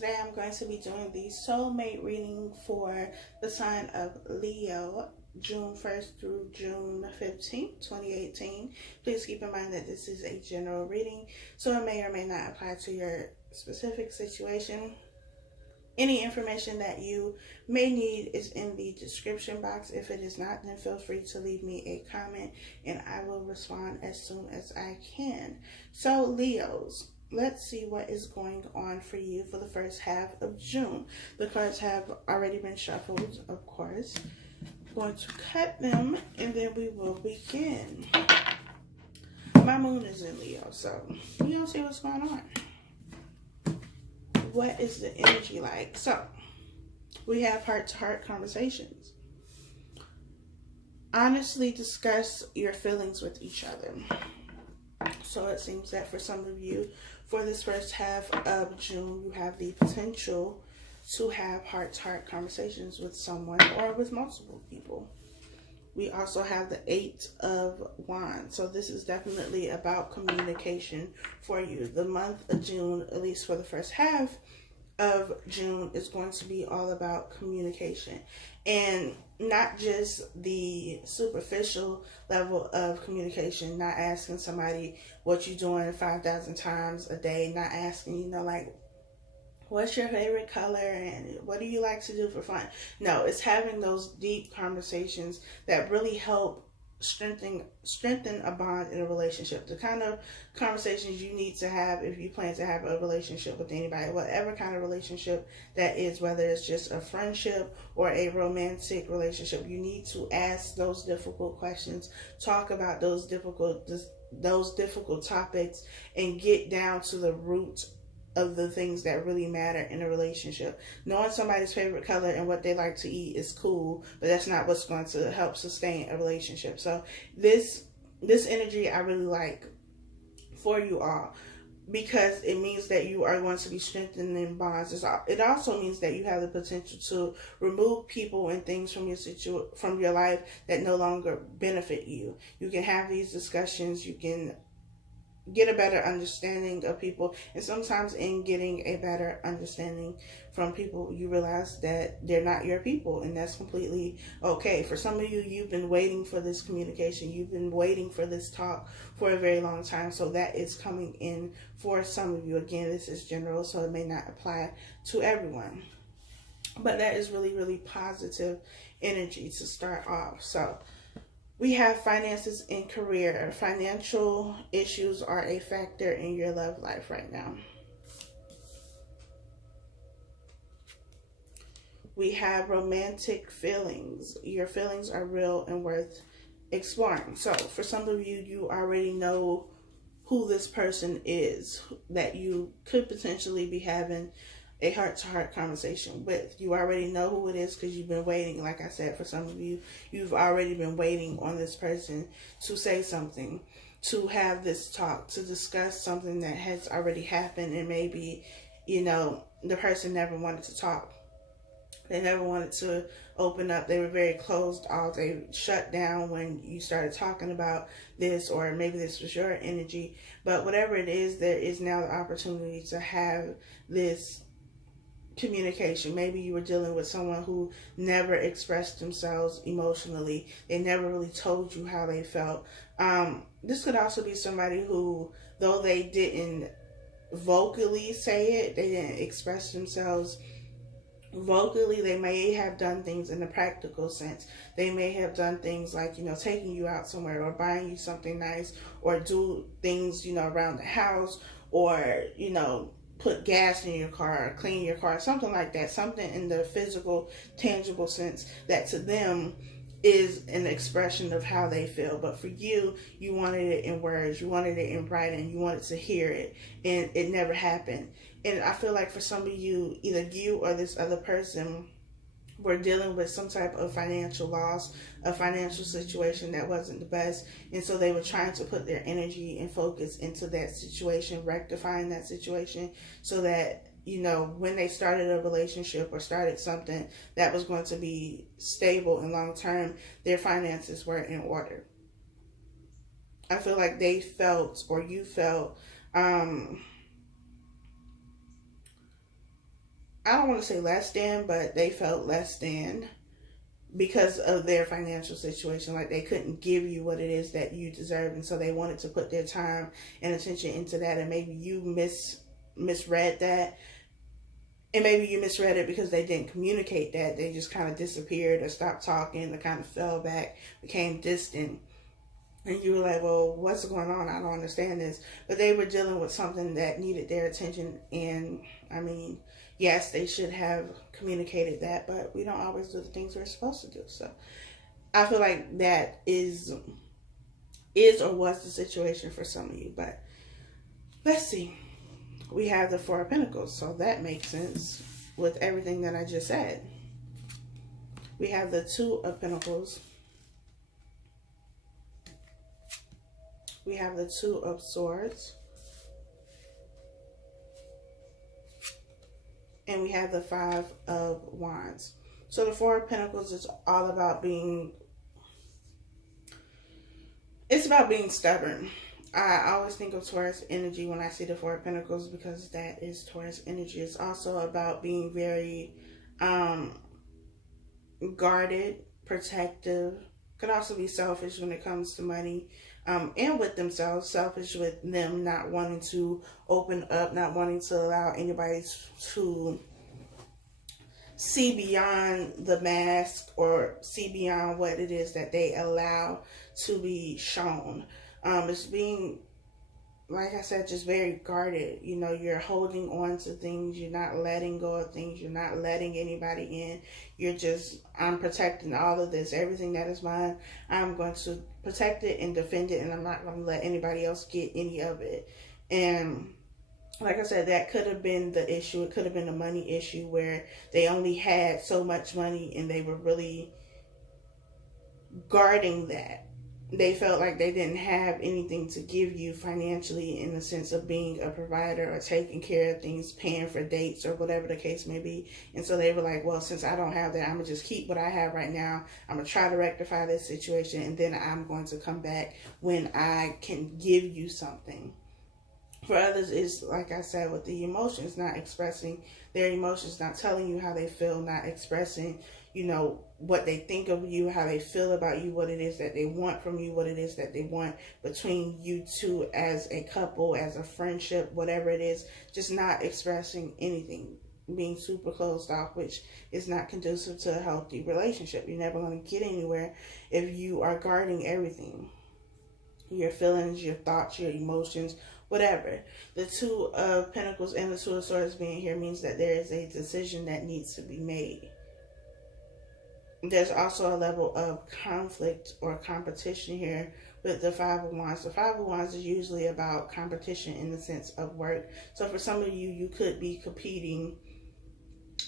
today I'm going to be doing the soulmate reading for the sign of Leo, June 1st through June 15th, 2018. Please keep in mind that this is a general reading, so it may or may not apply to your specific situation. Any information that you may need is in the description box. If it is not, then feel free to leave me a comment and I will respond as soon as I can. So Leos, let's see what is going on for you for the first half of June. The cards have already been shuffled, of course. I'm going to cut them and then we will begin. My moon is in Leo, so we'll see what's going on. What is the energy like? So, we have heart-to-heart conversations. Honestly discuss your feelings with each other. So, it seems that for some of you, for this first half of June, you have the potential to have heart-to-heart conversations with someone or with multiple people. We also have the 8 of Wands. So this is definitely about communication for you. The month of June, at least for the first half of June, is going to be all about communication. And not just the superficial level of communication, not asking somebody what you're doing 5,000 times a day, not asking, like, what's your favorite color and what do you like to do for fun? No, it's having those deep conversations that really help strengthen a bond in a relationship. The kind of conversations you need to have if you plan to have a relationship with anybody, whatever kind of relationship that is, whether it's just a friendship or a romantic relationship. You need to ask those difficult questions, talk about those difficult topics, and get down to the root of the things that really matter in a relationship. Knowing somebody's favorite color and what they like to eat is cool, but that's not what's going to help sustain a relationship. So this energy I really like for you all, because it means that you are going to be strengthening bonds. It also means that you have the potential to remove people and things from your life that no longer benefit you. You can have these discussions. You can get a better understanding of people, and sometimes in getting a better understanding from people, you realize that they're not your people, and that's completely okay. For some of you, you've been waiting for this communication, you've been waiting for this talk for a very long time, so that is coming in for some of you. Again, this is general, so it may not apply to everyone, but that is really, really positive energy to start off. So we have finances and career. Financial issues are a factor in your love life right now. We have romantic feelings. Your feelings are real and worth exploring. So for some of you, you already know who this person is that you could potentially be having a heart-to-heart conversation with. You already know who it is because you've been waiting. Like I said, for some of you, you've already been waiting on this person to say something, to have this talk, to discuss something that has already happened, and maybe, the person never wanted to talk. They never wanted to open up. They were very closed off. They shut down when you started talking about this, or maybe this was your energy. But whatever it is, there is now the opportunity to have this communication. Maybe you were dealing with someone who never expressed themselves emotionally. They never really told you how they felt. This could also be somebody who, though they didn't vocally say it, they didn't express themselves vocally, they may have done things in a practical sense. They may have done things like, taking you out somewhere, or buying you something nice, or do things, around the house, or, put gas in your car, or clean your car, something like that. Something in the physical, tangible sense that to them is an expression of how they feel. But for you, you wanted it in words, you wanted it in writing, you wanted to hear it, and it never happened. And I feel like for some of you, either you or this other person were dealing with some type of financial loss, a financial situation that wasn't the best. And so they were trying to put their energy and focus into that situation, rectifying that situation, so that, when they started a relationship or started something that was going to be stable and long-term, their finances were in order. I feel like they felt, or you felt, I don't want to say less than, but they felt less than because of their financial situation. Like they couldn't give you what it is that you deserve, and so they wanted to put their time and attention into that, and maybe you misread that. And maybe you misread it because they didn't communicate that. They just kind of disappeared or stopped talking or kind of fell back, became distant. And you were like, well, what's going on? I don't understand this. But they were dealing with something that needed their attention. And, I mean, yes, they should have communicated that. But we don't always do the things we're supposed to do. So I feel like that is or was the situation for some of you. But let's see. We have the Four of Pentacles, so that makes sense with everything that I just said. We have the Two of Pentacles. We have the Two of Swords. And we have the Five of Wands. So the Four of Pentacles is all about being, it's about being stubborn. I always think of Taurus energy when I see the Four of Pentacles because that is Taurus energy. It's also about being very guarded, protective. Could also be selfish when it comes to money and with themselves. Selfish with them not wanting to open up, not wanting to allow anybody to see beyond the mask or see beyond what it is that they allow to be shown. It's being, like I said, just very guarded. You know, you're holding on to things. You're not letting go of things. You're not letting anybody in. You're just, I'm protecting all of this. Everything that is mine, I'm going to protect it and defend it. And I'm not going to let anybody else get any of it. And like I said, that could have been the issue. It could have been a money issue where they only had so much money and they were really guarding that. They felt like they didn't have anything to give you financially in the sense of being a provider or taking care of things, paying for dates or whatever the case may be. And so they were like, well, since I don't have that, I'm going to just keep what I have right now. I'm going to try to rectify this situation, and then I'm going to come back when I can give you something. For others, it's like I said, with the emotions, not expressing their emotions, not telling you how they feel, not expressing, you know, what they think of you, how they feel about you, what it is that they want from you, what it is that they want between you two as a couple, as a friendship, whatever it is, just not expressing anything, being super closed off, which is not conducive to a healthy relationship. You're never going to get anywhere if you are guarding everything. Your feelings, your thoughts, your emotions, whatever. The Two of Pentacles and the Two of Swords being here means that there is a decision that needs to be made. There's also a level of conflict or competition here with the Five of Wands. The Five of Wands is usually about competition in the sense of work. So for some of you, you could be competing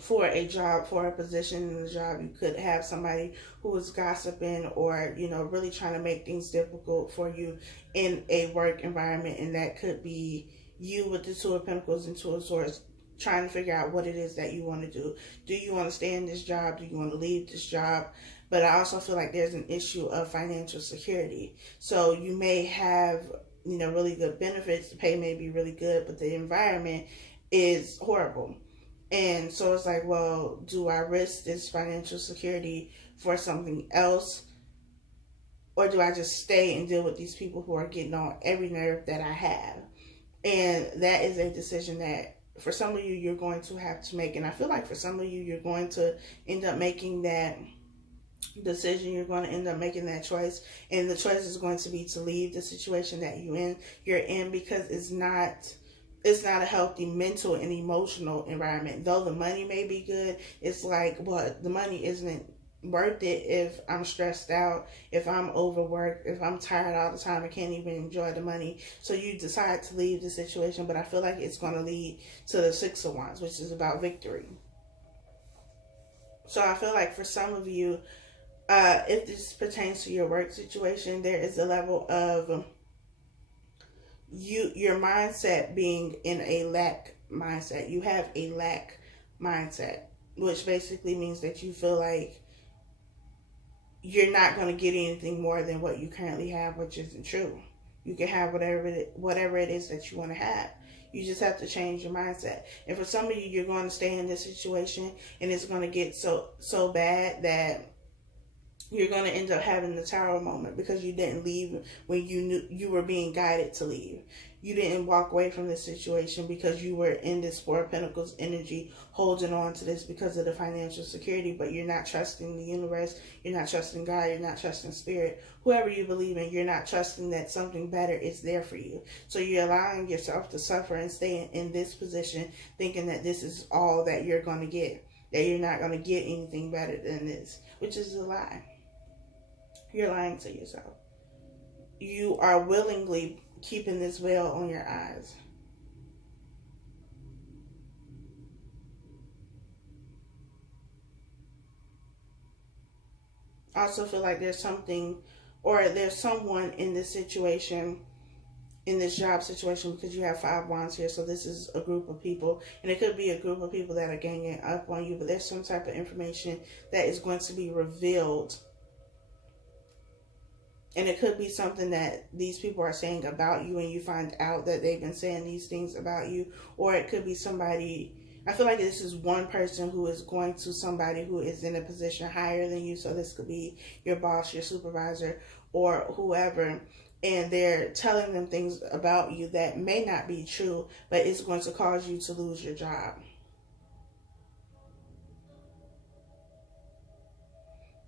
for a job, for a position in the job. You could have somebody who is gossiping or, you know, really trying to make things difficult for you in a work environment. And that could be you with the Two of Pentacles and Two of Swords, trying to figure out what it is that you want to do. Do you want to stay in this job? Do you want to leave this job? But I also feel like there's an issue of financial security. So you may have, you know, really good benefits. The pay may be really good, but the environment is horrible. And so it's like, well, do I risk this financial security for something else? Or do I just stay and deal with these people who are getting on every nerve that I have? And that is a decision that for some of you, you're going to have to make. And I feel like for some of you, you're going to end up making that decision. You're going to end up making that choice. And the choice is going to be to leave the situation that you're in because it's not a healthy mental and emotional environment. Though the money may be good, it's like, well, the money isn't worth it if I'm stressed out, if I'm overworked, if I'm tired all the time, I can't even enjoy the money. So you decide to leave the situation, but I feel like it's going to lead to the Six of Wands, which is about victory. So I feel like for some of you, if this pertains to your work situation, there is a level of your mindset being in a lack mindset. You have a lack mindset, which basically means that you feel like you're not going to get anything more than what you currently have, which isn't true. You can have whatever it is that you want to have. You just have to change your mindset. And for some of you, you're going to stay in this situation and it's going to get so bad that you're going to end up having the tower moment because you didn't leave when you knew you were being guided to leave. You didn't walk away from this situation because you were in this Four of Pentacles energy, holding on to this because of the financial security, but you're not trusting the universe, you're not trusting God, you're not trusting spirit, whoever you believe in, you're not trusting that something better is there for you. So you're allowing yourself to suffer and stay in this position, thinking that this is all that you're going to get, that you're not going to get anything better than this, which is a lie. You're lying to yourself. You are willingly keeping this veil on your eyes. I also feel like there's something, or there's someone in this situation, in this job situation, because you have 5 wands here. So this is a group of people, and it could be a group of people that are ganging up on you, but there's some type of information that is going to be revealed. And it could be something that these people are saying about you and you find out that they've been saying these things about you. Or it could be somebody, I feel like this is one person who is going to somebody who is in a position higher than you. So this could be your boss, your supervisor, or whoever. And they're telling them things about you that may not be true, but it's going to cause you to lose your job.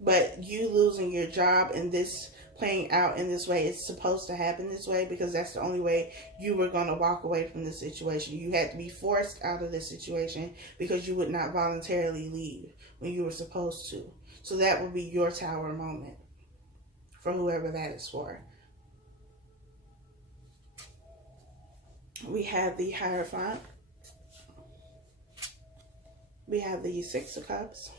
But you losing your job and this playing out in this way, it's supposed to happen this way because that's the only way you were going to walk away from this situation. You had to be forced out of this situation because you would not voluntarily leave when you were supposed to. So that would be your tower moment for whoever that is for. We have the Hierophant. We have the 6 of Cups.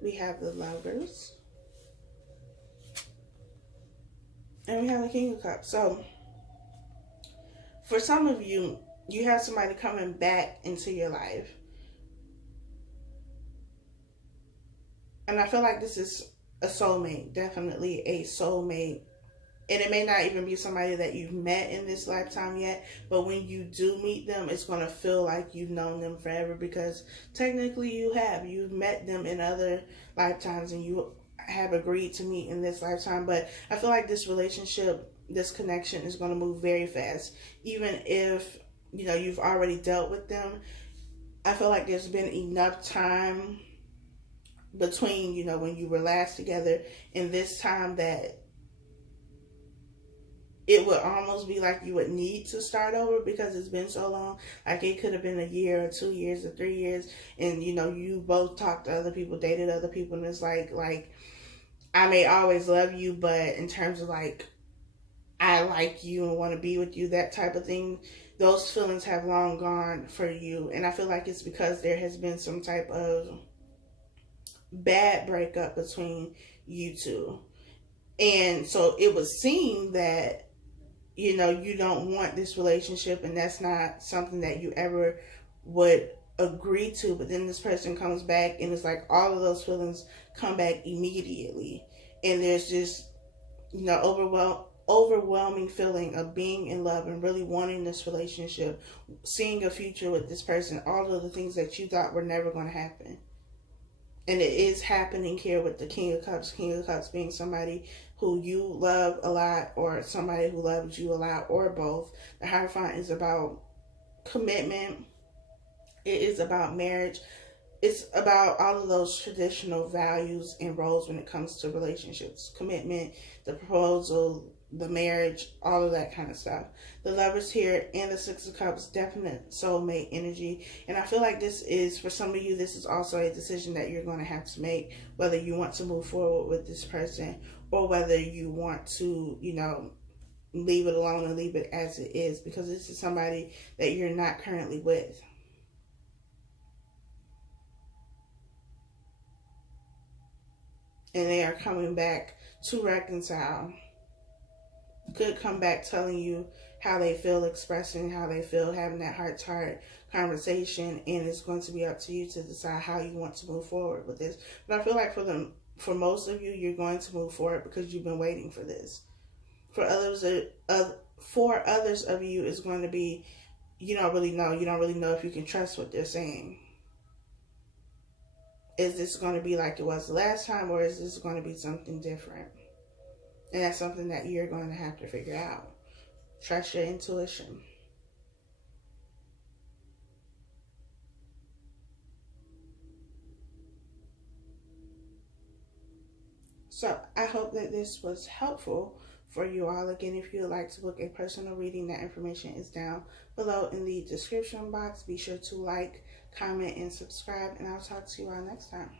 We have the Lovers. And we have the King of Cups. So, for some of you, you have somebody coming back into your life. And I feel like this is a soulmate. Definitely a soulmate. And it may not even be somebody that you've met in this lifetime yet. But when you do meet them, it's going to feel like you've known them forever. Because technically you have. You've met them in other lifetimes and you have agreed to meet in this lifetime. But I feel like this relationship, this connection is going to move very fast. Even if, you know, you've already dealt with them, I feel like there's been enough time between, you know, when you were last together and this time that it would almost be like you would need to start over because it's been so long. Like it could have been a year or 2 years or 3 years. And, you know, you both talked to other people, dated other people. And it's like I may always love you, but in terms of like, I like you and want to be with you, that type of thing, those feelings have long gone for you. And I feel like it's because there has been some type of bad breakup between you two. And so it would seem that, you know, you don't want this relationship and that's not something that you ever would agree to. But then this person comes back and it's like all of those feelings come back immediately. And there's just, you know, overwhelming feeling of being in love and really wanting this relationship, seeing a future with this person, all of the things that you thought were never going to happen. And it is happening here with the King of Cups. King of Cups being somebody who you love a lot or somebody who loves you a lot or both. The Hierophant is about commitment. It is about marriage. It's about all of those traditional values and roles when it comes to relationships. Commitment, the proposal, the marriage, all of that kind of stuff. The Lovers here and the 6 of Cups, definite soulmate energy. And I feel like this is, for some of you, this is also a decision that you're going to have to make, whether you want to move forward with this person or whether you want to, you know, leave it alone and leave it as it is, because this is somebody that you're not currently with. And they are coming back to reconcile. Could come back telling you how they feel, expressing how they feel, having that heart-to-heart conversation, and it's going to be up to you to decide how you want to move forward with this. But I feel like for most of you, you're going to move forward because you've been waiting for this. For others, for others of you is going to be, you don't really know. You don't really know if you can trust what they're saying. Is this going to be like it was the last time, or is this going to be something different? And that's something that you're going to have to figure out. Trust your intuition. So I hope that this was helpful for you all. Again, if you would like to book a personal reading, that information is down below in the description box. Be sure to like, comment, and subscribe, and I'll talk to you all next time.